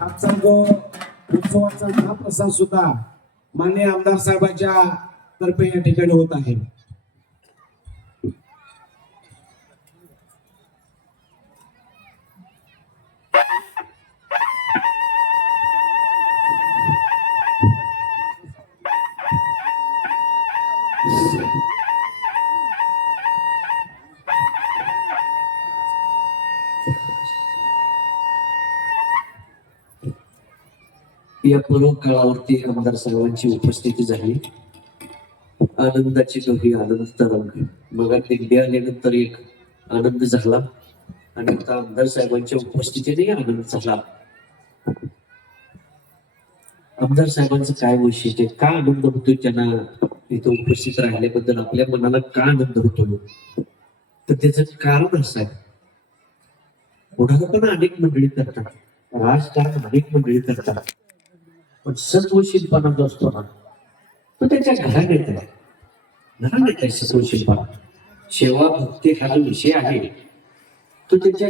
आजचा जो उत्सवाचा महाप्रसाद सुद्धा माननीय आमदार साहेबांच्या तर्फे या ठिकाणी होत आहे. या पूर्व काळावरती आमदार साहेबांची उपस्थिती झाली. आनंदाची दोघी आनंद तरंग मग दिंडी आल्यानंतर एक आनंद झाला आणि आता आमदार साहेबांच्या उपस्थितीने आनंद झाला. आमदार साहेबांचं काय वैशिष्ट्य, का आनंद होतो त्यांना इथं उपस्थित राहिल्याबद्दल, आपल्या मनाला का आनंद होतो, तर त्याचं कारण असं आहे. पुढाकार पण अनेक मंडळी करतात, राजकारण अनेक मंडळी करतात, पण सत्वशीलपणा जो असतो ना तो त्याच्या घरात येत आहे. घरात येत आहे सत्वशीलपणा. सेवा भक्ती हा जो विषय आहे तो त्याच्या